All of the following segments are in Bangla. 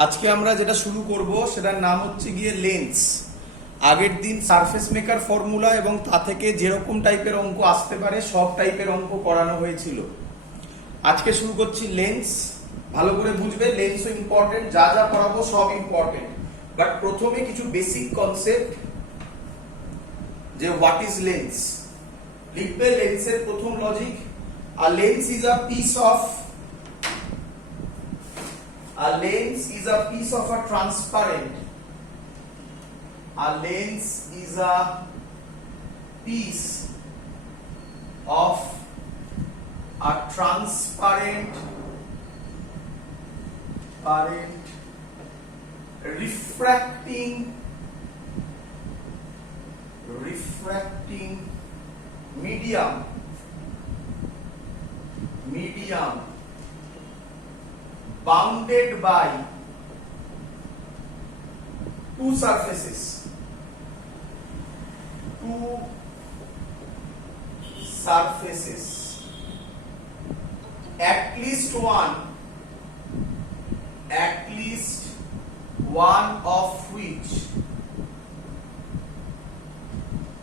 আজকে আমরা যেটা শুরু করব সেটার নাম হচ্ছে গিয়ে লেন্স। আগের দিন সারফেস মেকার ফর্মুলা এবং তা থেকে যেরকম টাইপের অঙ্ক আসতে পারে সব টাইপের অঙ্ক করানো হয়েছিল। আজকে শুরু করছি লেন্স। ভালো করে বুঝবে, লেন্সও ইম্পর্টেন্ট, যা যা পড়াবো সব ইম্পর্টেন্ট। বাট প্রথমে কিছু বেসিক কনসেপ্ট, যে হোয়াট ইজ লেন্স লিখবে। লেন্সের প্রথম logic, a lens is a piece of A lens is a piece of a transparent. A lens is a piece of a transparent refracting medium bounded by two surfaces. At least one of which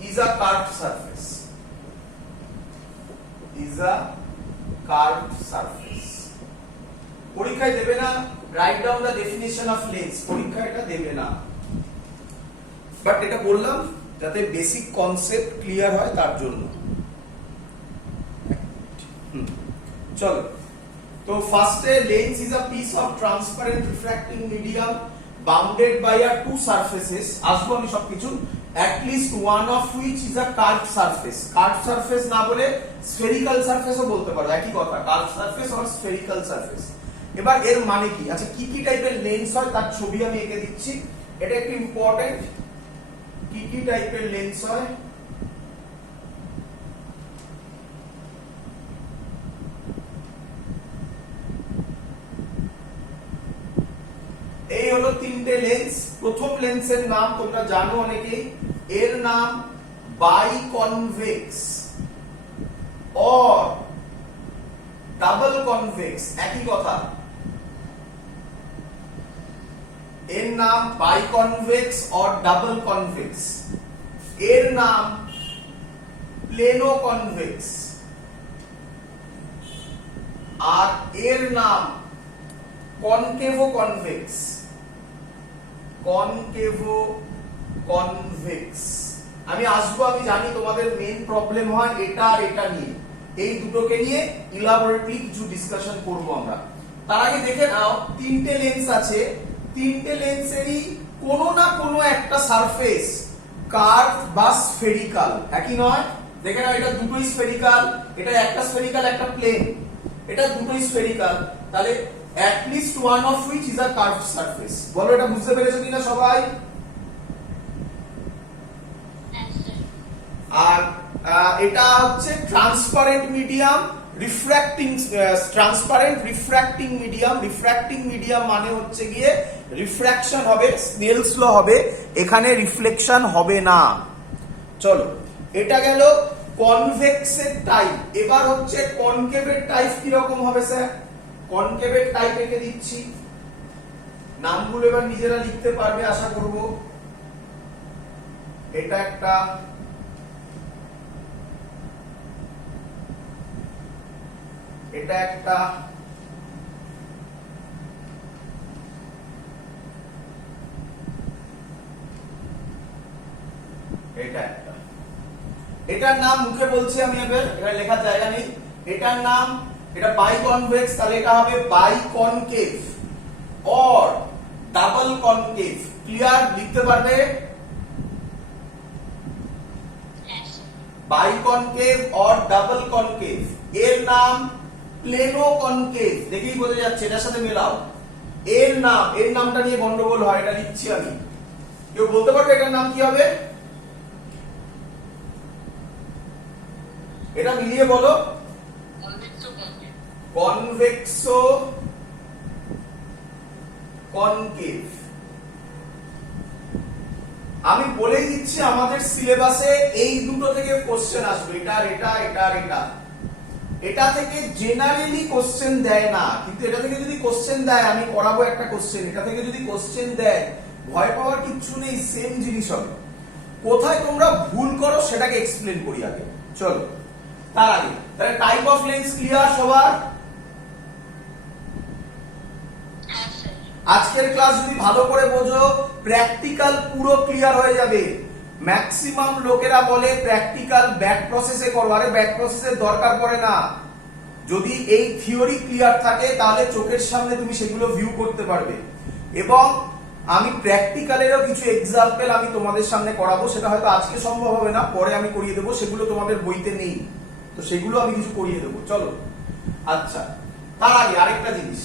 is a curved surface. পরীক্ষায় দেবে না write down the definition of lens, পরীক্ষা এটা দেবে না, বাট এটা বললাম যাতে বেসিক কনসেপ্ট ক্লিয়ার হয় তার জন্য। চলো, তো ফার্স্টে lens is a piece of transparent refracting medium bounded by a two surfaces. আসবো আমি সবকিছু। at least one of which is a curved surface. Curved surface না বলে spherical surface ও বলতে পারো, একই কথা, curved surface or spherical surface। এবার এর মানে কি? আচ্ছা, কি কি টাইপের লেন্স হয় তার ছবি আমি এঁকে দিচ্ছি, এটা একটু ইম্পর্টেন্ট। কি কি টাইপের লেন্স হয়? এই হলো তিনটে লেন্স। প্রথম লেন্সের নাম তোমরা জানো অনেকেই, এর নাম বাইকনভেক্স অর ডাবল কনভেক্স, একই কথা। এর নাম বাইকনভেক্স অর ডাবল কনভেক্স। এর নাম প্লেনো কনভেক্স আর এর নাম কনকেভো কনভেক্স। আমি আসবো, আমি জানি তোমাদের মেইন প্রবলেম হয় এটা আর এটা নিয়ে, এই দুটোকে নিয়ে ইলাবোরেটলি কিছু ডিসকাশন করব আমরা। তার আগে দেখে নাও, তিনটে লেন্স আছে, তিনটে লেন্সেরই কোনো না কোনো একটা সারফেস কার্ভ বা স্ফেরিক্যাল, একই নয়। দেখে নাও, এটা দুটোই স্ফেরিক্যাল, এটা একটা স্ফেরিক্যাল একটা প্লেন, এটা দুটোই স্ফেরিক্যাল, তাহলে at least one of which is a curved surface. বলো, এটা বুঝতে পেরেছো কিনা সবাই? আর এটা হচ্ছে ট্রান্সপারেন্ট মিডিয়াম রিফ্র্যাক্টিং মিডিয়াম মানে হচ্ছে গিয়ে রিফ্র্যাকশন হবে, স্নেলস ল হবে, এখানে রিফ্লেকশন হবে না। চলো, এটা গেল কনভেক্সের টাইপ। এবার হচ্ছে কনকেভের টাইপ কি রকম হবে স্যার? কনকেভের টাইপ এঁকে দিচ্ছি, নামগুলো এবার নিজেরা লিখতে পারবে আশা করব। এটা একটা, এটা একটা, এটা একটা। এটার নাম মুখে বলছি আমি, এবার এটা লেখার জায়গা নেই। এটার নাম, এটা বাইকনভেক্স, তাহলে এটা হবে বাইকনকেভ অর ডাবল কনকেভ। ক্লিয়ার? লিখতে পারবে? বাইকনকেভ অর ডাবল কনকেভ। এর নাম প্লেনো কনকেভ, দেখেই বোঝা যাচ্ছে, এটার সাথে মেলাও। এর নামটা নিয়ে গন্ডগোল হয়, এটা লিখছি আমি। কেউ বলতে পারবে এটার নাম কি হবে? এটা মিলিয়ে বলো। কনভেক্সো কনকেভ। আমি বলেই দিচ্ছি আমাদের সিলেবাসে এই দুটো থেকে কোশ্চেন আসবে, এটা আর এটা, এটা আর এটা। এটা থেকে জেনারেলি কোশ্চেন দেয় না, কিন্তু এটা থেকে যদি কোশ্চেন দেয়, আমি করাবো একটা কোশ্চেন, এটা থেকে যদি কোশ্চেন দেয় ভয় পাওয়ার কিচ্ছু নেই, সেম জিনিস হবে। কোথায় তোমরা ভুল করো সেটাকে এক্সপ্লেন করি আগে, চলো। তার আগে তাহলে টাইপ অফ লেন্স ক্লিয়ার সবার? আজকের ক্লাস যদি ভালো করে বোঝো, প্র্যাকটিক্যাল পুরো ক্লিয়ার হয়ে যাবে। ম্যাক্সিমাম লোকেরা বলে প্র্যাকটিক্যাল ব্যাক প্রসেসে করো, আরে ব্যাক প্রসেসের দরকার পড়ে না। যদি এই থিওরি ক্লিয়ার থাকে তাহলে চোখের সামনে তুমি সেগুলো ভিউ করতে পারবে। এবং আমি প্র্যাকটিক্যালেরও কিছু এক্সাম্পল আমি তোমাদের সামনে করাবো, সেটা হয়তো আজকে সম্ভব হবে না, পরে আমি করিয়ে দেবো, সেগুলো তোমাদের বইতে নেই, তো সেগুলো আমি কিছু করিয়ে দেবো, চলো। আচ্ছা, তার আগে আরেকটা জিনিস,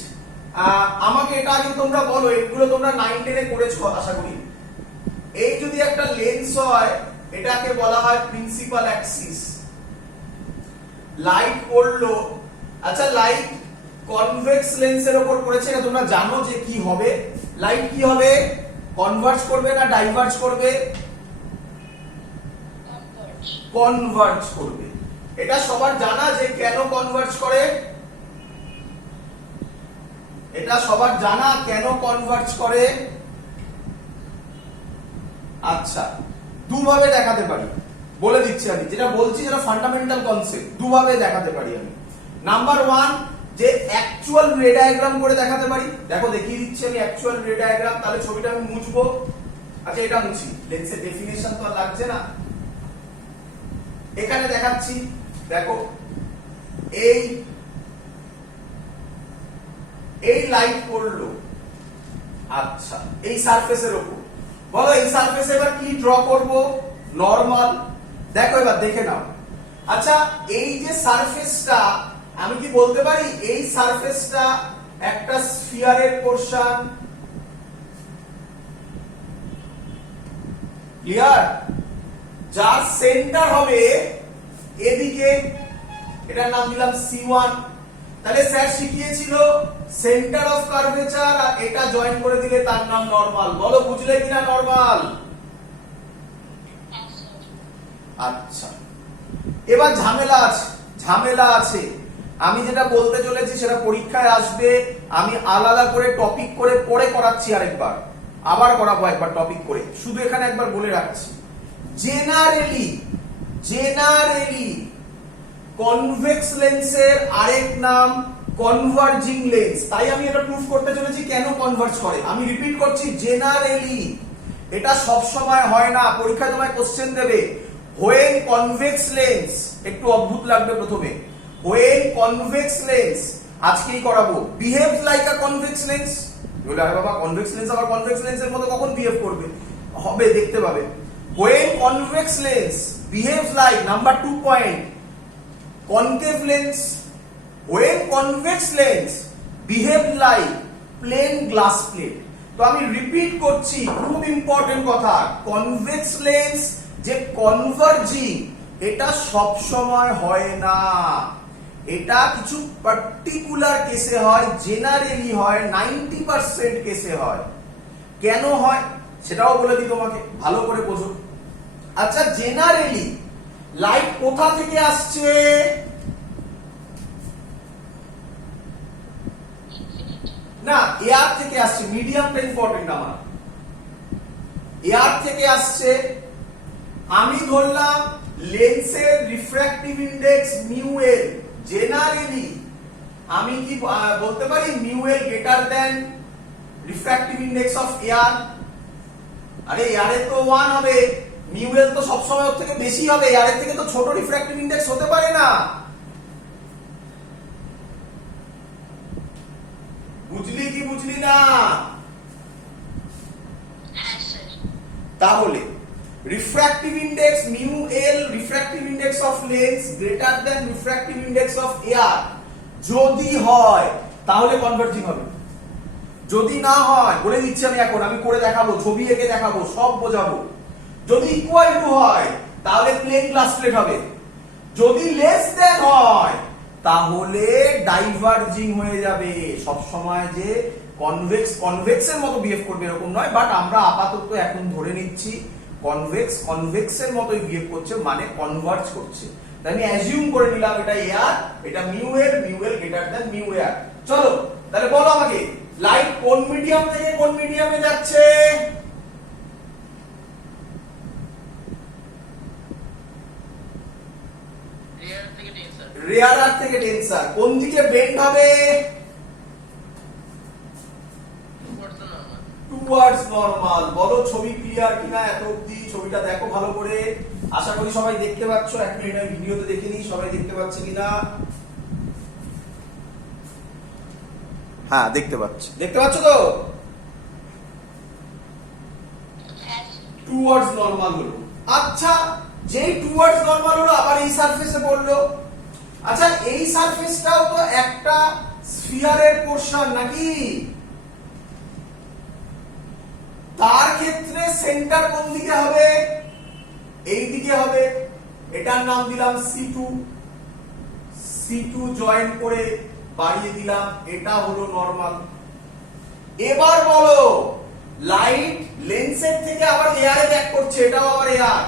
আমাকে এটা আগে তোমরা বলো, এগুলো তোমরা 9-10 এ করেছো আশা করি। এই যদি একটা লেন্স হয়, এটাকে বলা হয় প্রিন্সিপাল অ্যাক্সিস। লাইট পড়লো, আচ্ছা লাইট কনভেক্স লেন্সের উপর পড়েছে, এটা তোমরা জানো যে কি হবে। লাইট কি হবে? কনভার্জ করবে না ডাইভার্জ করবে? কনভার্জ করবে। এটা সবার জানা যে কেন কনভার্জ করে, এটা সবার জানা কেন কনভার্জ করে। আচ্ছা, দুভাবে দেখাতে পারি, বলে দিচ্ছি আমি, যেটা বলছি যেটা ফান্ডামেন্টাল কনসেপ্ট, দুভাবে দেখাতে পারি আমি। নাম্বার 1, যে অ্যাকচুয়াল রে ডায়াগ্রাম করে দেখাতে পারি। দেখো দেখিয়ে দিচ্ছি আমি অ্যাকচুয়াল রে ডায়াগ্রাম, তাহলে ছবিটা আমি মুছবো। আচ্ছা এটা মুছি, লেন্সের ডেফিনেশন তো আর লাগছে না। এখানে দেখাচ্ছি, দেখো এই লাইট পড়লো, আচ্ছা এই সারফেসের উপর, বলো এই সারফেসে এবার কি ড্র করব? নরমাল। দেখো এবার দেখে নাও। আচ্ছা এই যে সারফেসটা, আমি কি বলতে পারি এই সারফেসটা একটা স্ফিয়ারের পোরশন? ক্লিয়ার? যার সেন্টার হবে এদিকে, এটার নাম দিলাম C1। তাহলে স্যার শিখিয়েছিল সেন্টার অফ কার্ভেচার, আর এটা জয়েন করে দিলে তার নাম নরমাল। বলো বুঝলে কিনা নরমাল? আচ্ছা, এবার ঝামেলা আছে। আমি যেটা বলতে চলেছি সেটা পরীক্ষায় আসবে, আমি আলাদা করে টপিক করে পরে করাচ্ছি, আরেকবার আবার করাবো একবার টপিক করে। শুধু এখানে একবার বলে রাখছি, জেনারেলি কনভেক্স লেন্সের আরেক নাম কনভার্জিং লেন্স। তাই আমি এটা প্রুফ করতে চলেছি কেন কনভার্জ করে। আমি রিপিট করছি, জেনারেলি, এটা সব সময় হয় না, পরীক্ষায় তোমায় কোশ্চেন দেবে হোয়েন কনভেক্স লেন্স, একটু অদ্ভুত লাগবে প্রথমে, হোয়েন কনভেক্স লেন্স, আজকেই করাবো, বিহেভস লাইক আ কনভেক্স লেন্স। বলে আরে বাবা কনভেক্স লেন্স আবার কনভেক্স লেন্সের মতো কখন বিহেভ করবে? হবে, দেখতে পাবে। When convex lens behaves like, number 2 point, concave lens, when convex lens behave like plain glass plate। তো আমি রিপিট করছি, খুব ইম্পর্টেন্ট কথা, কনভেক্স লেন্স যে কনভার্জিং, এটা সব সময় হয় না, এটা কিছু পার্টিকুলার কেসে হয়, জেনারেলি হয়, 90% কেসে হয়। কেন হয় সেটাও বলে দিই তোমাকে, ভালো করে বোঝো। আচ্ছা জেনারেলি লাইট কোথা থেকে আসছে? না, এয়ার থেকে আসছে। মিডিয়ামটা ইম্পর্টেন্ট আমার, এয়ার থেকে আসছে। আমি ধরলাম লেন্সের refractive index mu L, generally আমি কি বলতে পারি mu L greater than refractive index of air? আরে এয়ারে তো 1 হবে, মিউ এল তো সবসময় ওর থেকে বেশি হবে, এয়ারের থেকে তো ছোট রিফ্র্যাক্টিভ ইন্ডেক্স হতে পারে না। বুঝলি কি বুঝলি না? তাহলে refractive index mu L, refractive index of lens greater than refractive index of air যদি হয় তাহলে কনভার্জিং হবে। যদি না হয়, বলে দিচ্ছি আমি এখন, আমি করে দেখাবো, ছবি এঁকে দেখাবো, সব বোঝাবো। যদি ইকুয়াল টু হয় তাহলে প্লেন গ্লাস প্লেট হবে, যদি লেস দেন হয় তাহলে ডাইভার্জিং হয়ে যাবে। সব সময় যে কনভেক্সের মতো বিহেভ করবে এরকম নয়, বাট আমরা আপাতত এখন ধরে নিচ্ছি কনভেক্সের মতোই বিহেভ করছে, মানে কনভার্জ করছে। আমি অ্যাজিউম করে নিলাম এটা এয়ার, এটা mu L greater than mu air. চলো তাহলে বলো আমাকে লাইট কোন মিডিয়াম থেকে কোন মিডিয়ামে যাচ্ছে? রেয়ারার থেকে ডেন্সার। কোন দিকে বেন্ড হবে? Towards normal. বলো ছবি ক্লিয়ার কিনা এত অবধি? ছবিটা দেখো ভালো করে, আশা করি সবাই দেখতে পাচ্ছ। এক মিনিট আমি ভিডিওতে দেখে নিই সবাই দেখতে পাচ্ছে কিনা। হ্যাঁ দেখতে পাচ্ছি, দেখতে পাচ্ছ তো? টুয়ার্ডস নরমাল হলো। আচ্ছা যেই টুয়ার্ডস নরমাল হলো আবার এই সারফেসে পড়লো। আচ্ছা এই সারফেসটাও তো একটা স্ফিয়ারের পোরশন নাকি? তার ক্ষেত্রে সেন্টার কোন দিকে হবে? এই দিকে হবে। এটার নাম দিলাম C2, C2 জয়েন করে বাড়িয়ে দিলাম, এটা হলো নরমাল। এবার বলো লাইট লেন্সের থেকে আবার এয়ারে ব্যাক করছে, এটাও আবার এয়ার।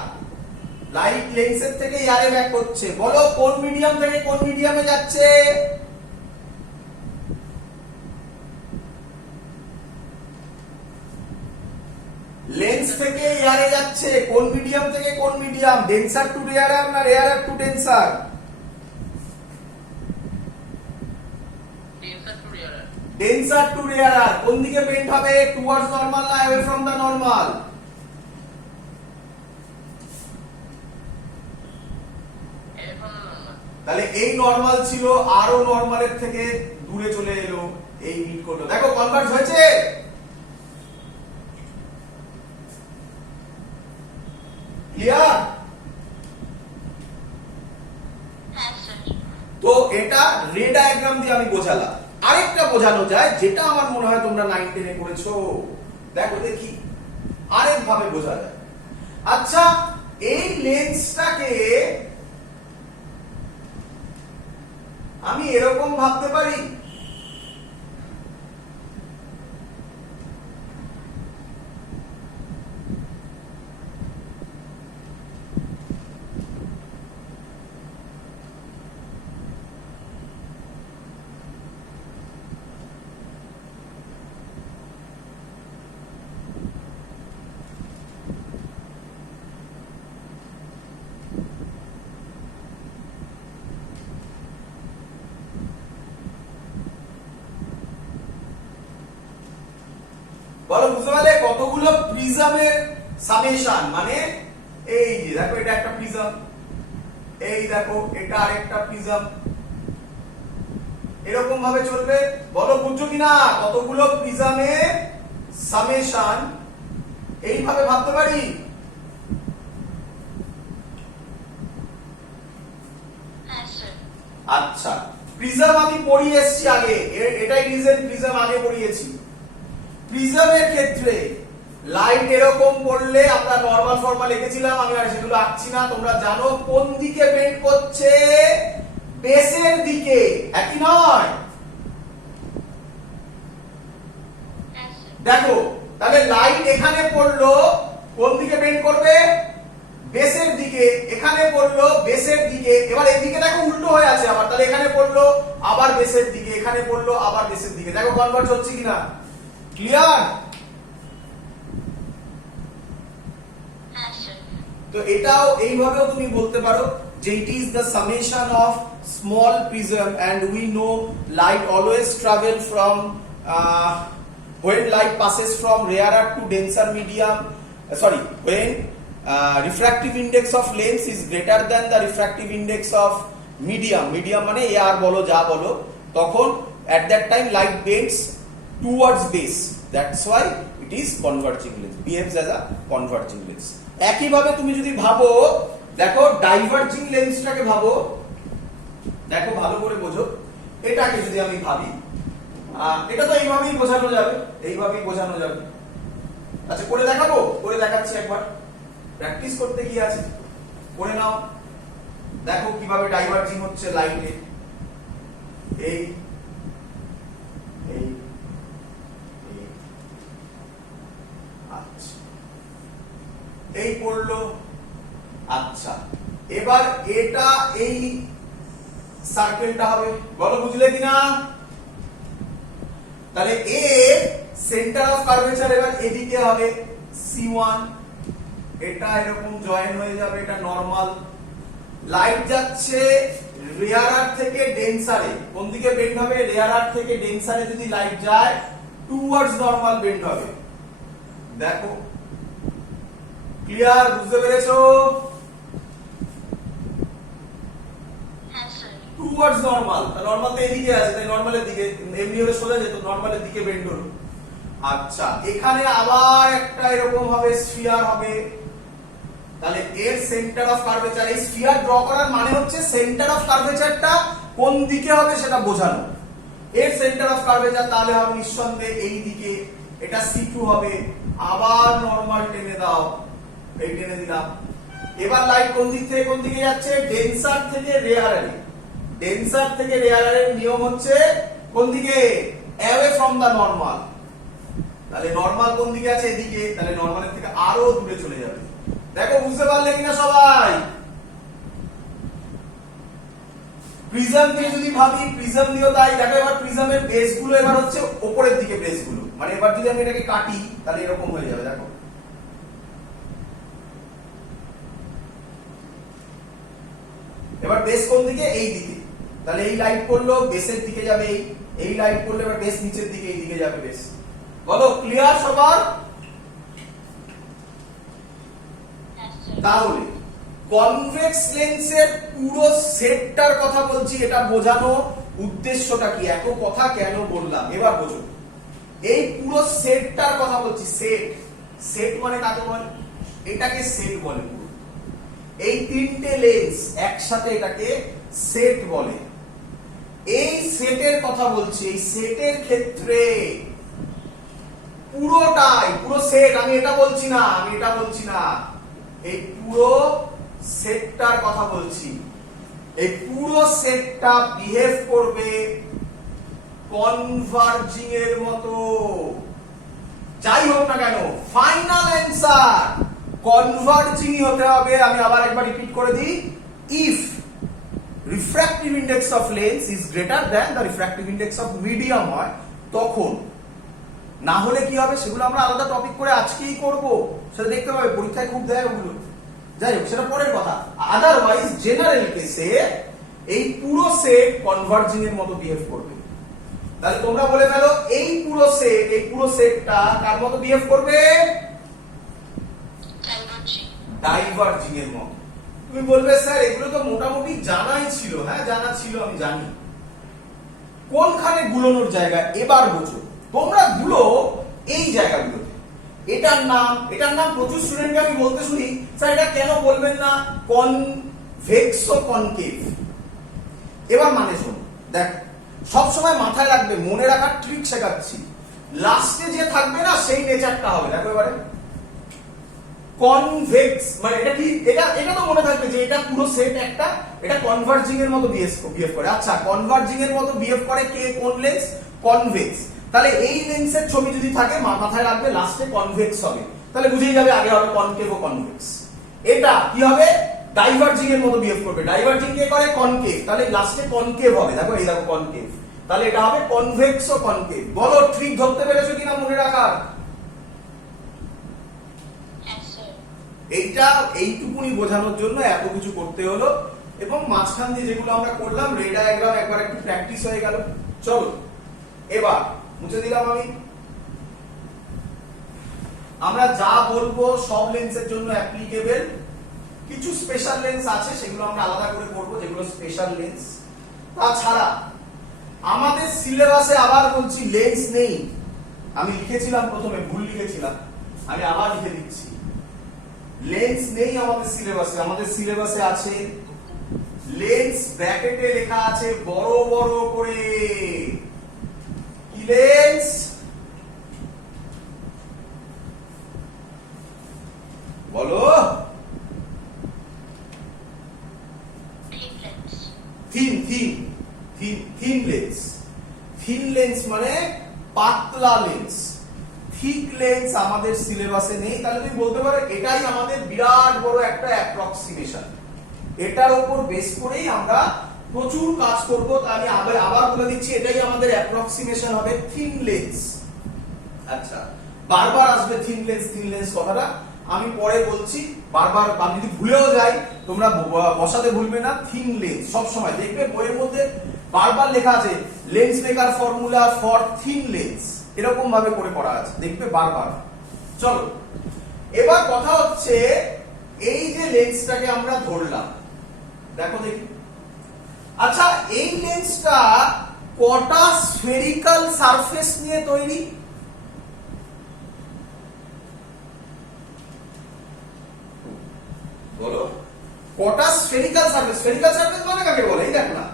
লাইট লেন্সের থেকে এয়ারে ব্যাক করছে, বলো কোন মিডিয়াম থেকে কোন মিডিয়ামে যাচ্ছে? লেন্স থেকে এয়ারে যাচ্ছে, কোন মিডিয়াম থেকে কোন মিডিয়াম? ডেন্সার টু রেয়ারার না রেয়ারার টু ডেন্সার? ডেন্সার টু রেয়ারার। কোন দিকে বেন্ড হবে? টুয়ার্ডস নরমাল না অ্যাওয়ে ফ্রম দা নরমাল? তাহলে এই নরমাল ছিল, আরো নরমালের থেকে দূরে চলে এলো, এই মিট করলো। দেখো কনভার্জ হয়েছে। ক্লিয়ার? তো এটা রে ডায়াগ্রাম দিয়ে আমি বোঝালাম। আরেকটা বোঝানো যায় যেটা আমার মনে হয় তোমরা 9 10 এ করেছো। দেখো দেখি আরেক ভাবে বোঝা যায়। আচ্ছা এই লেন্সটাকে আমি এরকম ভাবতে পারি, বলো বুঝতে পারলে কতগুলো প্রিজমের সামেশন? মানে এই যে দেখো এটা একটা প্রিজম, এই দেখো এটা আরেকটা প্রিজম, এরকম ভাবে চলবে। বলো বুঝছো কিনা? কতগুলো প্রিজমের সামেশন এইভাবে ভাবতে পারি। আচ্ছা প্রিজম আমি পড়িয়ে এসেছি আগে, এটাই রিজন প্রিজম আগে পড়িয়েছি। প্রিজমের ক্ষেত্রে লাইট এরকম পড়লে আমরা নরমাল ফর্মা লিখেছিলাম, আমি আর সেগুলো আঁকছি না। তোমরা জানো কোন দিকে বেন্ড করছে? বেসের দিকে, একই নয়? দেখো তাহলে লাইট এখানে পড়লো, কোন দিকে বেন্ড করবে? বেসের দিকে। এখানে পড়লো বেসের দিকে। এবার এদিকে দেখো উল্টো হয়ে আছে আবার, তাহলে এখানে পড়লো আবার বেসের দিকে, এখানে পড়লো আবার বেসের দিকে। দেখো কনভার্জ হচ্ছে কিনা? ক্লিয়ার? তো এটাও এইভাবেও তুমি বলতে পারো যে it is the summation of small prism and we know light always travel from when light passes from rarer to denser medium, when refractive index of lens is greater than the refractive index of medium মানে AR বলো যা বলো, তখন at that time light bends towards base, that's why it is converging lens, behaves as a converging lens. একই ভাবে তুমি যদি ভাবো, দেখো ডাইভার্জিং লেন্সটাকে ভাবো, দেখো ভালো করে বোঝো। এটাকে যদি আমি ভাবি, এটা তো এইভাবেই বোঝানো যাবে, এইভাবেই বোঝানো যাবে। আচ্ছা করে দেখাবো, করে দেখাচ্ছি একবার। প্র্যাকটিস করতে কি আছে, করে নাও। দেখো কিভাবে ডাইভার্জিং হচ্ছে লাইটে। এই এই আচ্ছা এই পড়লো। আচ্ছা এবার এটা এই সার্কেলটা হবে, বলো বুঝলে কিনা? তাহলে এ সেন্টার অফ কার্ভেচার এবার এদিকে হবে C1, এটা এরকম জয়েন হয়ে যাবে, এটা নরমাল। লাইট যাচ্ছে রেয়ারার থেকে ডেন্সারে, কোন দিকে বেন্ড হবে? রেয়ারার থেকে ডেন্সারে যদি লাইট যায় টুয়ার্ডস নরমাল বেন্ড হবে। দেখো ক্লিয়ার, বুঝতে পেরেছো? টুয়ার্ডস নরমাল, নরমাল তো এদিকে আছে, তাই নরমালের দিকে, এমনি হলে সোজা যেত, নরমালের দিকে বেন্ড হলো। আচ্ছা, এখানে আবার একটা এরকম হবে, স্ফিয়ার হবে। তাহলে এর সেন্টার অফ কার্ভেচার, এই স্ফিয়ার ড্র করার মানে হচ্ছে সেন্টার অফ কার্ভেচারটা কোন দিকে হবে সেটা বোঝানো। এর সেন্টার অফ কার্ভেচার তাহলে হবে নিঃসন্দেহে এই দিকে, এটা C2 হবে। আবার নরমাল টেনে দাও, এই টেনে দিলাম। এবার লাইট কোন দিক থেকে কোন দিকে যাচ্ছে? ডেন্সার থেকে রেয়ারে। ডেন্সার থেকে রেয়ারের নিয়ম হচ্ছে কোন দিকে? Away from the normal. তাহলে নরমাল কোন দিকে আছে? এদিকে, তাহলে নরমালের থেকে আরো দূরে চলে যাবে। দেখো বুঝতে পারলে কিনা সবাই? প্রিজম দিয়ে যদি ভাবি, প্রিজম দিয়েও তাই। দেখো এবার প্রিজমের বেস গুলো এবার হচ্ছে উপরের দিকে বেস গুলো, মানে এবার যদি আমি এটাকে কাটি তাহলে এরকম হয়ে যাবে। দেখো এবার বেস কোন দিকে? এই দিকে। তাহলে এই লাইট পড়লো বেসের দিকে যাবে, এই লাইট পড়লে এবার বেস নিচের দিকে, এই দিকে যাবে বেস। বলো ক্লিয়ার সবার? তাহলে কনভেক্স লেন্সের পুরো সেটটার কথা বলছি, এটা বোঝানো উদ্দেশ্যটা কি, এত কথা কেন বললাম এবার বোঝো। এই পুরো সেটটার কথা বলছি, সেট। সেট মানে কাকে বলে? এটাকে সেট বলে। পুরো এই তিনটে লেন্স একসাথে এটাকে সেট বলে। এই সেটের কথা বলছি। এই সেটের ক্ষেত্রে পুরোটাই, পুরো সেট, আমি এটা বলছি না, আমি এটা বলছি না, এই পুরো সেটটার কথা বলছি। এই পুরো সেটটা বিহেভ করবে কনভার্জিং এর মতো। যাই হোক না কেন, ফাইনাল অ্যানসার কনভার্জিং হতে হবে। আমি আবার একবার রিপিট করে দিই, if refractive index of lens is greater than the refractive index of medium হয় তখন। না হলে কি হবে সেগুলো আমরা আলাদা টপিক করে আজকেই করব, সেটা দেখতে পাবে, পরীক্ষায় খুব দেয় ওগুলো। যাই হোক সেটা পরের কথা। আদারওয়াইজ জেনারেল কেসে এই পুরো সেট কনভার্জিং এর মতো বিহেভ করবে। তাহলে তোমরা বলে ফেলো এই পুরো সেট, এই পুরো সেটটা কার মতো বিহেভ করবে? ডাইভার্জিং এর মতো। তুমি বলবে স্যার এগুলো তো মোটামুটি জানাই ছিল। হ্যাঁ জানা ছিল, আমি জানি। কোনখানে গুলোনোর জায়গা এবার বোঝো। তোমরা গুলো এই জায়গাগুলোতে। এটার নাম প্রচুর স্টুডেন্টকে আমি বলতে শুনি, স্যার এটা কেন বলবেন না কনভেক্সো কনকেভ। এবার মানে শোনো, দেখ সব সময় মাথায় রাখবে, মনে রাখার ট্রিক শেখাচ্ছি। লাস্টে যে থাকবে না সেই নেচারটা হবে। দেখো এবারে কনভেক্স মানে এটা কি? এটা তো মনে থাকবে যে এটা পুরো সেট একটা, এটা কনভার্জিং এর মতো বিহেভ করে। আচ্ছা, কনভার্জিং এর মতো বিহেভ করে কে? কোন লেন্স? কনভেক্স। তাহলে এই লেন্সের ছবি যদি থাকে মাথায় রাখবে লাস্টে কনভেক্স হবে। তাহলে বুঝেই যাবে আগে হবে কনকেভ ও কনভেক্স। এটা কি হবে? ডাইভার্জিং এর মতো বিহেভ করবে। ডাইভার্জিং কে করে? কনকেভ। তাহলে লাস্টে কনকেভ হবে। দেখো এই দেখো কনকেভ। তাহলে এটা হবে কনভেক্স ও কনকেভ। বলো ট্রিক ধরতে পেরেছো কিনা মনে রাখার? এইটা এইটুকুনি বোঝানোর জন্য এত কিছু করতে হলো, এবং মাঝখান দিয়ে যেগুলো আমরা করলাম রে ডায়াগ্রাম একবার একটু প্র্যাকটিস হয়ে গেল। চলো এবার মুছে দিলাম আমি। আমরা যা বলবো সব লেন্সের জন্য অ্যাপ্লিকেবল। কিছু স্পেশাল লেন্স আছে সেগুলো আমরা আলাদা করে করব, যেগুলো স্পেশাল লেন্স। তাছাড়া আমাদের সিলেবাসে আবার বলছি লেন্স নেই। আমি লিখেছিলাম প্রথমে, ভুল লিখেছিলাম, আমি আবার লিখে দিচ্ছি, লেন্স নেই আমাদের সিলেবাসে। আমাদের সিলেবাসে আছে লেন্স, ব্র্যাকেটে লেখা আছে বড় বড় করে, কি লেন্স? বলো। Thin lens. থিন লেন্স মানে পাতলা লেন্স। থিক লেন্স আমাদের সিলেবাসে নেই। তাহলে তুমি বলতে পারো এটাই আমাদের বিরাট বড় একটা অ্যাপ্রক্সিমেশন। এটার উপর বেস করেই আমরা প্রচুর কাজ করব। আমি আবার বলে দিচ্ছি, এটাই আমাদের অ্যাপ্রক্সিমেশন হবে থিন লেন্স। আচ্ছা, বারবার আসবে থিন লেন্স কথাটা, আমি পরে বলছি। বারবার আমি যদি ভুলেও যাই, তোমরা বসাতে ভুলবে না থিন লেন্স। সব সময় দেখবে বইয়ের মধ্যে বারবার লেখা আছে lens maker formula for thin lens, এরকম ভাবে করে করা আছে, দেখবে বারবার। চলো, এবার কথা হচ্ছে এই যে লেন্সটাকে আমরা ধরলাম, দেখো দেখি। আচ্ছা, এই লেন্সটা কটা স্ফেরিক্যাল সারফেস নিয়ে তৈরি? বলো, কটা স্ফেরিক্যাল সারফেস? স্ফেরিক্যাল সারফেস মানে কাকে বলে? এই দেখ না,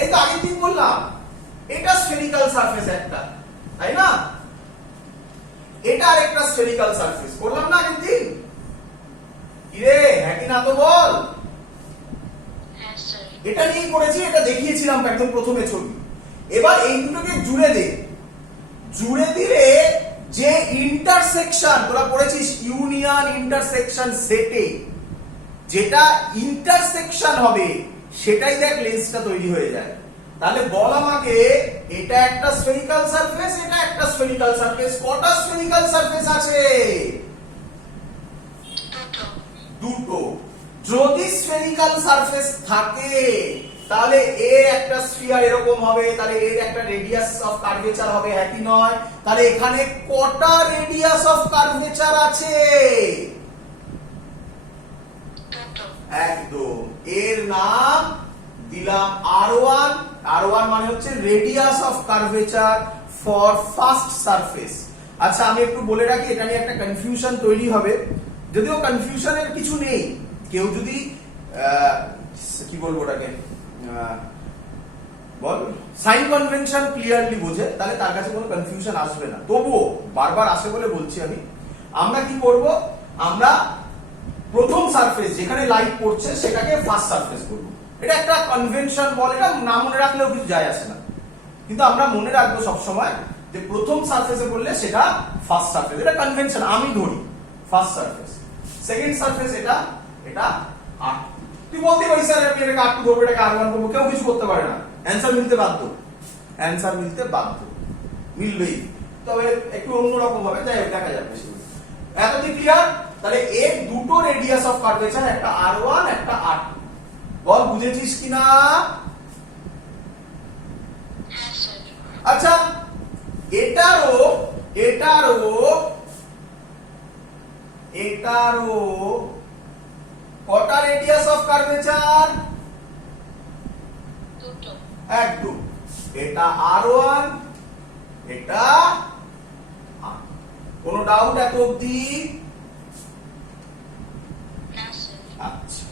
এই তো আগের দিন বললাম, এটা স্ফেরিক্যাল সারফেস একটা, তাই না? এটা আরেকটা স্ফেরিক্যাল সারফেস, করলাম না আগের দিন? কিরে, হ্যাঁ কি না তো বল। এটা নিয়ে করেছি, এটা দেখিয়েছিলাম একদম প্রথমে ছবি। এবার এই দুটোকে জুড়ে দে, জুড়ে দিলে যে ইন্টারসেকশন তোরা পড়েছিস ইউনিয়ন ইন্টারসেকশন সেটে, যেটা ইন্টারসেকশন হবে সেটাই দেখ লেন্সটা তৈরি হয়ে যায়। তাহলে বল আমাকে, এটা একটা স্ফেরিক্যাল সারফেস, এটা একটা স্ফেরিক্যাল সারফেস, কটা স্ফেরিক্যাল সারফেস আছে? দুটো। যদি স্ফেরিক্যাল সারফেস থাকে তাহলে এর একটা স্ফিয়ার এরকম হবে, তাহলে এর একটা রেডিয়াস অফ কার্ভেচার হবে, হ্যাঁ কি নয়? তাহলে এখানে কটা রেডিয়াস অফ কার্ভেচার আছে? একদম, এর নাম দিলাম R1। R1 মানে হচ্ছে radius of curvature for first surface. আচ্ছা, আমি একটু বলে রাখি, এটা নিয়ে একটা কনফিউশন তৈরি হবে, যদিও কনফিউশনের কিছু নেই। কেউ যদি কি বলবো ওটাকে, বল, সাইন কনভেনশন ক্লিয়ারলি বোঝে, তাহলে তার কাছে কোনো কনফিউশন আসবে না। তবুও বারবার আসে বলে বলছি আমি। আমরা কি করব, আমরা প্রথম সারফেস যেখানে লাইট পড়ছে সেটাকে ফার্স্ট সারফেস করব। এটা একটা কনভেনশন বল, এটা না মনে রাখলেও কিছু যায় আসে না, কিন্তু আমরা মনে রাখবো সব সময় যে প্রথম সারফেসে পড়লে সেটা ফার্স্ট সারফেস। এটা কনভেনশন, আমি ধরি ফার্স্ট সারফেস। সেকেন্ড সারফেস এটা, এটা R2। তুই বলতে পারিস স্যার আমি এটাকে R2 ধরবো, এটাকে R1 করবো, কেউ কিছু করতে পারে না, অ্যানসার মিলতে বাধ্য, অ্যানসার মিলতে বাধ্য, মিলবেই, তবে একটু অন্যরকম ভাবে, যাই হোক দেখা যাবে। এতদিন ক্লিয়ার? তাহলে এর দুটো রেডিয়াস অফ কার্ভেচার, একটা R1 একটা R2। বল বুঝেছিস কিনা? আচ্ছা, এটারও কটা রেডিয়াস অফ কার্ভেচার? দুটো। একদম, এটা R1, এটা R2। কোনো ডাউট এত অবধি? আচ্ছা,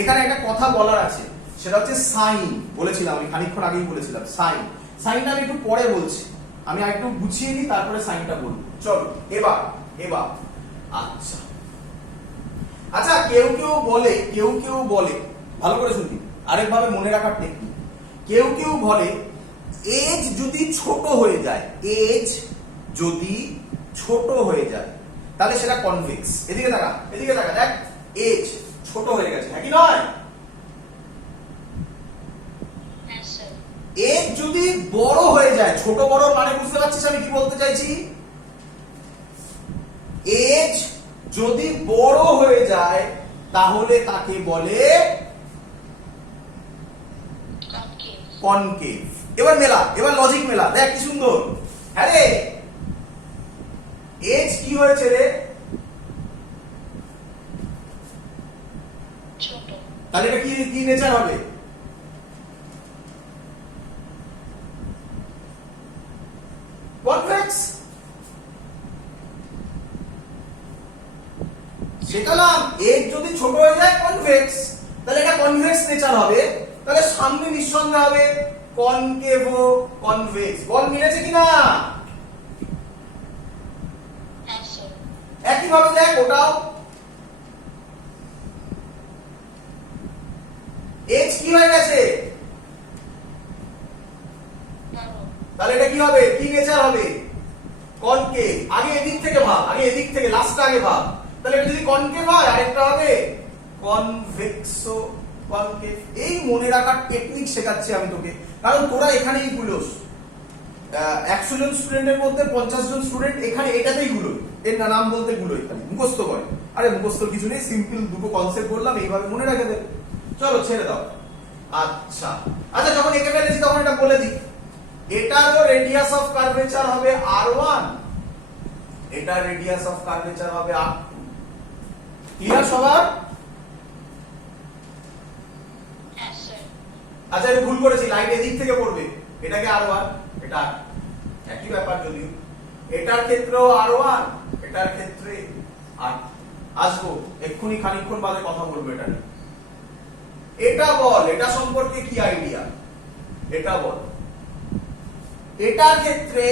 এখানে একটা কথা বলার আছে, সেটা হচ্ছে সাইন। বলেছিলাম আমি খানিকক্ষণ আগেই বলেছিলাম সাইনটা আমি একটু পরে বলছি, আমি আরেকটু গুছিয়ে নিই তারপরে সাইনটা বলবো। চলো এবার আচ্ছা আচ্ছা, কেউ কেউ বলে ভালো করে শুনবি, আরেকভাবে মনে রাখার টেকনিক। কেউ বলে এজ যদি ছোট হয়ে যায়, তাহলে সেটা কনভেক্স। এদিকে তাকা দেখ, এজ ছোট হয়ে গেছে, হ্যাঁ কি নয়? এজ যদি বড় হয়ে যায়, ছোট বড় মানে বুঝতে পারছিস আমি কি বলতে চাইছি? এজ যদি বড় হয়ে যায় তাহলে তাকে বলে কনকেভ। এবার লজিক মেলা, দেখ কি সুন্দর। হ্যাঁ রে, এজ কি হয়েছে রে? তাহলে এটা কি নেচার হবে? কনভেক্স। শেখালাম, এজ যদি ছোট হয়ে যায় কনভেক্স, তাহলে এটা কনভেক্স নেচার হবে। তাহলে সামনে নিঃসন্দেহে হবে কনকেভ ও কনভেক্স। বল মিলেছে কিনা? একই ভাবে দেখ ওটাও, এজ কি হয়ে গেছে, তাহলে এটা কি হবে, কি নেচার হবে? কনকেভ। আগে এদিক থেকে ভাব, লাস্টটা আগে ভাব। তাহলে এটা যদি কনকেভ হয় আরেকটা হবে কনভেক্সো কনকেভ। এই মনে রাখার টেকনিক শেখাচ্ছি আমি তোকে, কারণ তোরা এখানেই গুলোস। 100 জন স্টুডেন্টের মধ্যে 50 জন স্টুডেন্ট এখানে এটাতেই গুলো, এর নাম বলতে গুলো, এখানে মুখস্থ করে। আরে মুখস্থ কিছু নেই, সিম্পল দুটো কনসেপ্ট বললাম, এইভাবে মনে রেখে দেবে। চলো ছেড়ে দাও। আচ্ছা আচ্ছা, যখন এঁকে ফেলেছি তখন এটা বলে দিই, এটারও রেডিয়াস অফ কার্ভেচার হবে r1, এটা রেডিয়াস অফ কার্ভেচার হবে r2। ক্লিয়ার সবার? আচ্ছা এটা ভুল করেছি, লাইন এদিক থেকে পড়বে, এটাকে r1, এটা একই ব্যাপার যদিও। এটার ক্ষেত্রেও r1, এটার ক্ষেত্রে r2। আসবো এক্ষুনি, খানিকক্ষণ বাদে কথা বলবো এটা নিয়ে। এটা বল, এটা সম্পর্কে কি আইডিয়া, এটা বল। এটার ক্ষেত্রে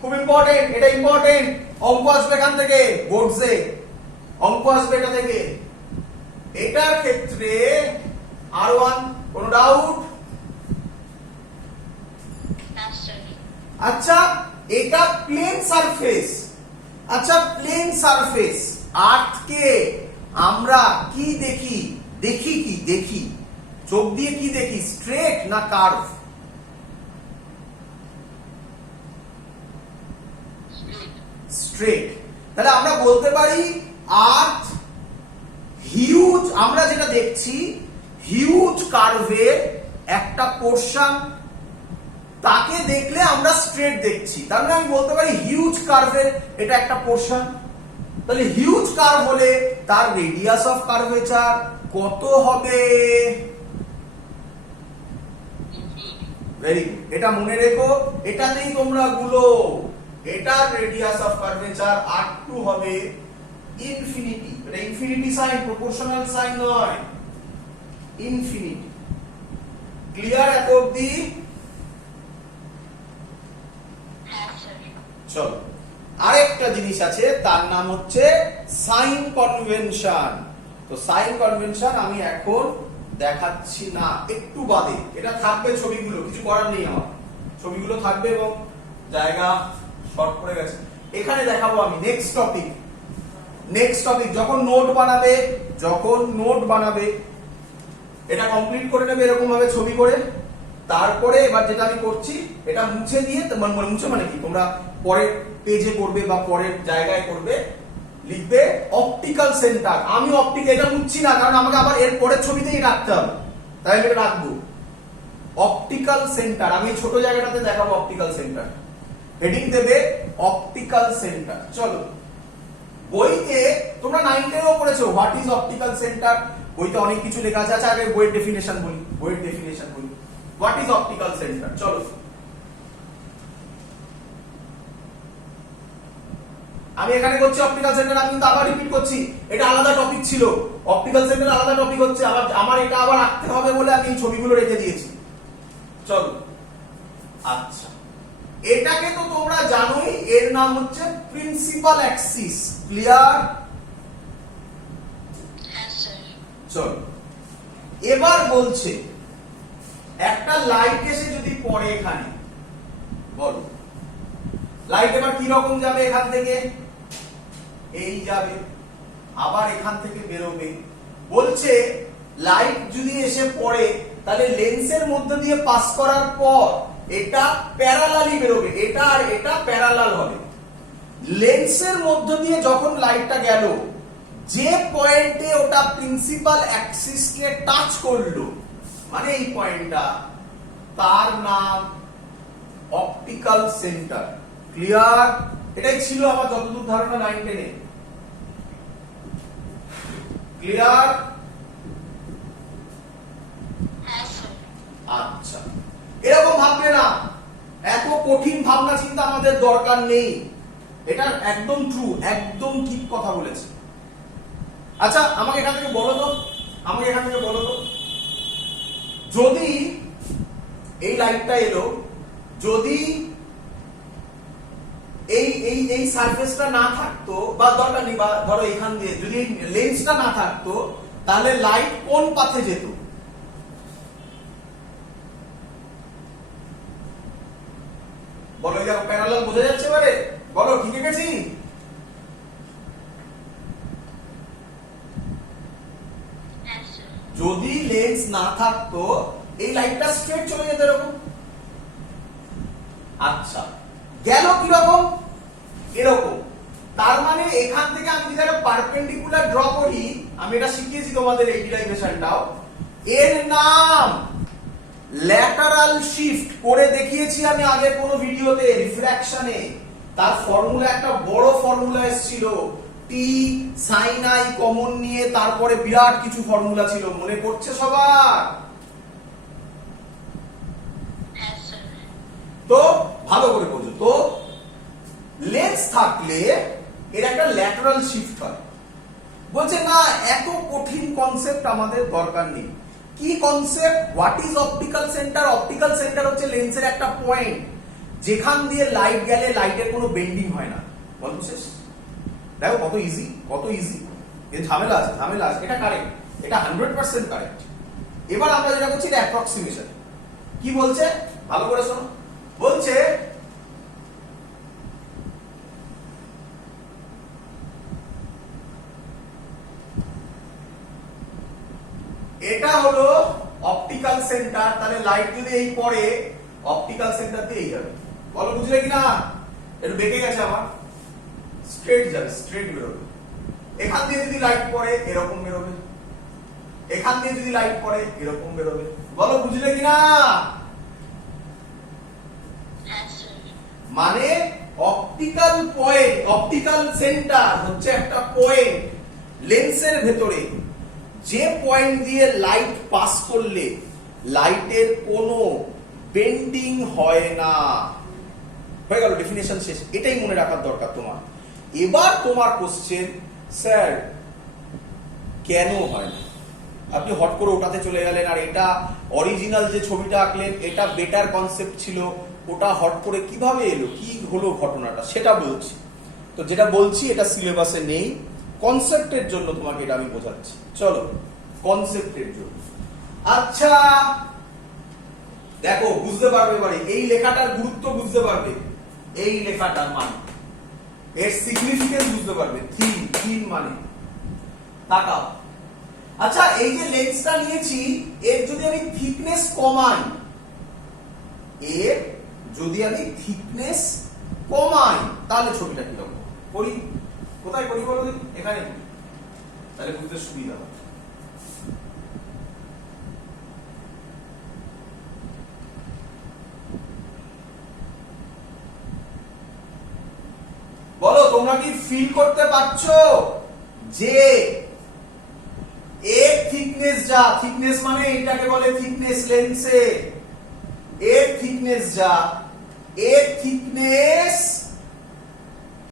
খুব ইম্পর্টেন্ট, এটা ইম্পর্টেন্ট, অঙ্ক আসবে এখান থেকে, বোর্ডসে অঙ্ক আসবে এটা থেকে। এটার ক্ষেত্রে r1, কোনো ডাউট? আচ্ছা এটা প্লেন সারফেস, আচ্ছা প্লেন সারফেস আর্থ কে আমরা কি দেখি, দেখি কি দেখি, চোখ দিয়ে কি দেখি, স্ট্রেট না কার্ভ? স্ট্রেট। তাহলে আমরা বলতে পারি আর্থ হিউজ, আমরা যেটা দেখছি হিউজ কার্ভের একটা পোরশন, তাকে দেখলে আমরা স্ট্রেট দেখছি, তার মানে আমি বলতে পারি হিউজ কার্ভের এটা একটা পোরশন। তাহলে হিউজ কার্ভ হলে তার রেডিয়াস অফ কার্ভেচার কত হবে? ভেরি গুড, এটা মনে রেখো, এটাতেই তোমরা গুলো। এটার রেডিয়াস অফ কার্ভেচার r2 হবে ইনফিনিটি। এটা ইনফিনিটি সাইন, প্রপোর্শনাল সাইন নয়, ইনফিনিটি। ক্লিয়ার এত অবধি? চলো আরেকটা জিনিস আছে, তার নাম হচ্ছে সাইন কনভেনশন। তো সাইন কনভেনশন আমি এখন দেখাচ্ছি না, একটু বাদে। এটা থাকবে ছবিগুলো, কিছু করার নেই আমার, ছবিগুলো থাকবে এবং জায়গা শর্ট করে গেছে, এখানে দেখাবো আমি। নেক্সট টপিক, নেক্সট টপিক যখন নোট বানাবে, যখন নোট বানাবে এটা কমপ্লিট করে নেবে এরকম ভাবে ছবি করে। তারপরে এবার যেটা আমি করছি, এটা মুছে দিয়ে, মুছে মানে কি, তোমরা পরের পেজে করবে বা পরের জায়গায় করবে, লিখবে অপটিক্যাল সেন্টার। আমি অপটিক, এটা মুছছি না, কারণ আমাকে আবার এর পরের ছবিতেই রাখতে হবে, তাই আমি এটা রাখবো। অপটিক্যাল সেন্টার, আমি ছোট জায়গাটাতে দেখাবো অপটিক্যাল সেন্টার। হেডিং দেবে অপটিক্যাল সেন্টার। চলো বইতে তোমরা 9-10ও পড়েছো হোয়াট ইজ অপটিক্যাল সেন্টার, বইতে অনেক কিছু লেখা আছে। আচ্ছা আগে বইয়ের ডেফিনেশন বলি, বইয়ের ডেফিনেশন বলি, হোয়াট ইজ অপটিক্যাল সেন্টার। চলো আমি এখানে করছি অপটিক্যাল সেন্টার, আমি কিন্তু আবার রিপিট করছি, এটা আলাদা টপিক ছিল, অপটিক্যাল সেন্টার আলাদা টপিক হচ্ছে, আবার আমার এটা আবার রাখতে হবে বলে আমি এই ছবিগুলো রেখে দিয়েছি। চলো আচ্ছা, এটাকে তো তোমরা জানোই, এর নাম হচ্ছে প্রিন্সিপাল অ্যাক্সিস। ক্লিয়ার? চলো এবার বলছে একটা লাইট এসে যদি পড়ে এখানে, বলো লাইট এবার কি রকম যাবে, এখান থেকে এই যাবে, আবার এখান থেকে বেরোবে। বলছে লাইট যদি এসে পড়ে তাহলে লেন্সের মধ্যে দিয়ে পাস করার পর এটা প্যারালালি বেরোবে, এটা আর এটা প্যারালাল হবে। লেন্সের মধ্য দিয়ে যখন লাইটটা গেল, যে পয়েন্টে ওটা প্রিন্সিপাল অ্যাক্সিস কে টাচ করলো, মানে এই পয়েন্টটা, তার নাম অপটিক্যাল সেন্টার। ক্লিয়ার? এটাই ছিল আমার যতদূর ধারণা 9-10-এ। ক্লিয়ার? আচ্ছা, এরকম ভাববে না, এত কঠিন ভাবনা চিন্তা আমাদের দরকার নেই, এটা একদম ট্রু, একদম ঠিক কথা বলেছে। আচ্ছা আমাকে এখান থেকে বলো তো, আমাকে এখান থেকে বলো তো, যদি এই লাইটটা এলো, যদি এই এই এই সারফেসটা না থাকতো, বা দরকার নেই, বা ধরো এখান দিয়ে যদি লেন্সটা না থাকতো, তাহলে লাইট কোন পাথে যেত? বলো, এই প্যারালাল বোঝা যাচ্ছে এবারে? বলো ঠিক গেছি? যদি লেন্স না থাকতো এই লাইনটা স্ট্রেট চলে যেত এরকম। আচ্ছা, গেল কি রকম? এরকম। তার মানে এখান থেকে আমি যদি একটা পারপেন্ডিকুলার ড্র করি, আমি এটা শিখিয়েছি তোমাদের এই ডিরাইভেশনটাও, এর নাম ল্যাটারাল শিফট করে দেখিয়েছি আমি আগের কোন ভিডিওতে রিফ্র্যাকশনে। তার ফর্মুলা একটা বড় ফর্মুলা এসেছিল, টি সাইন আই কমন নিয়ে তারপরে বিরাট কিছু ফর্মুলা ছিল, মনে পড়ছে সবার? তো ভালো করে বোঝো তো, লেন্স থাকলে এর একটা ল্যাটারাল শিফট হয়। বলছে না এত কঠিন কনসেপ্ট আমাদের দরকার নেই। কি concept? What is optical centre? Optical centre হচ্ছে লেন্সের একটা পয়েন্ট যেখান দিয়ে লাইট গেলে লাইটের কোনো বেন্ডিং হয় না। গল্প শেষ। দেখো কত ইজি, কত ইজি। কিন্তু ঝামেলা আছে, ঝামেলা আছে। এটা কারেক্ট, এটা 100% কারেক্ট। এবার আমরা যেটা করছি এটা অ্যাপ্রক্সিমেশন। কি বলছে ভালো করে শোনো। বলছে এটা হলো অপটিক্যাল সেন্টার, তাহলে লাইট যদি এই পড়ে অপটিক্যাল সেন্টার দিয়ে এই যাবে। বলো বুঝলে কিনা? একটু বেঁকে গেছে আমার, স্ট্রেট যাবে, স্ট্রেট বেরোবে। এখান দিয়ে যদি লাইট পড়ে এরকম বেরোবে, এখান দিয়ে যদি লাইট পড়ে এরকম বেরোবে। বলো বুঝলে কিনা? মানে অপটিক্যাল পয়েন্ট, অপটিক্যাল সেন্টার হচ্ছে একটা পয়েন্ট লেন্সের ভেতরে, যে পয়েন্ট দিয়ে লাইট পাস করলে লাইটের কোনো বেন্ডিং হয় না। হয়ে গেল, ডেফিনেশন শেষ। এটাই মনে রাখার দরকার তোমার। এবার তোমার কোশ্চেন, স্যার কেন হয় না? আপনি হট করে ওটাতে চলে গেলেন, আর এটা অরিজিনাল যে ছবিটা আঁকলেন এটা বেটার কনসেপ্ট ছিল, ওটা হট করে কিভাবে এলো, কি হলো ঘটনাটা সেটা বলছি। তো যেটা বলছি এটা সিলেবাসে নেই, কনসেপ্টের জন্য তোমাকে এটা আমি বোঝাচ্ছি। চলো কনসেপ্টের জন্য। আচ্ছা দেখো বুঝতে পারবে, এবারে এই লেখাটার গুরুত্ব বুঝতে পারবে, এই লেখাটার মানে এর সিগনিফিকেন্স বুঝতে পারবে। থিন মানে তাকাও। আচ্ছা এই যে লেন্সটা নিয়েছি, এর যদি আমি থিকনেস কমাই, এর যদি আমি থিকনেস কমাই তাহলে ছবিটা কিরকম করি? কোথায় করি বলো? এখানে, তাহলে বুঝতে সুবিধা হবে। বলো তোমরা কি ফিল করতে পারছো যে এর থিকনেস যা, থিকনেস মানে এটাকে বলে থিকনেস লেন্সে, এর থিকনেস যা, এর থিকনেস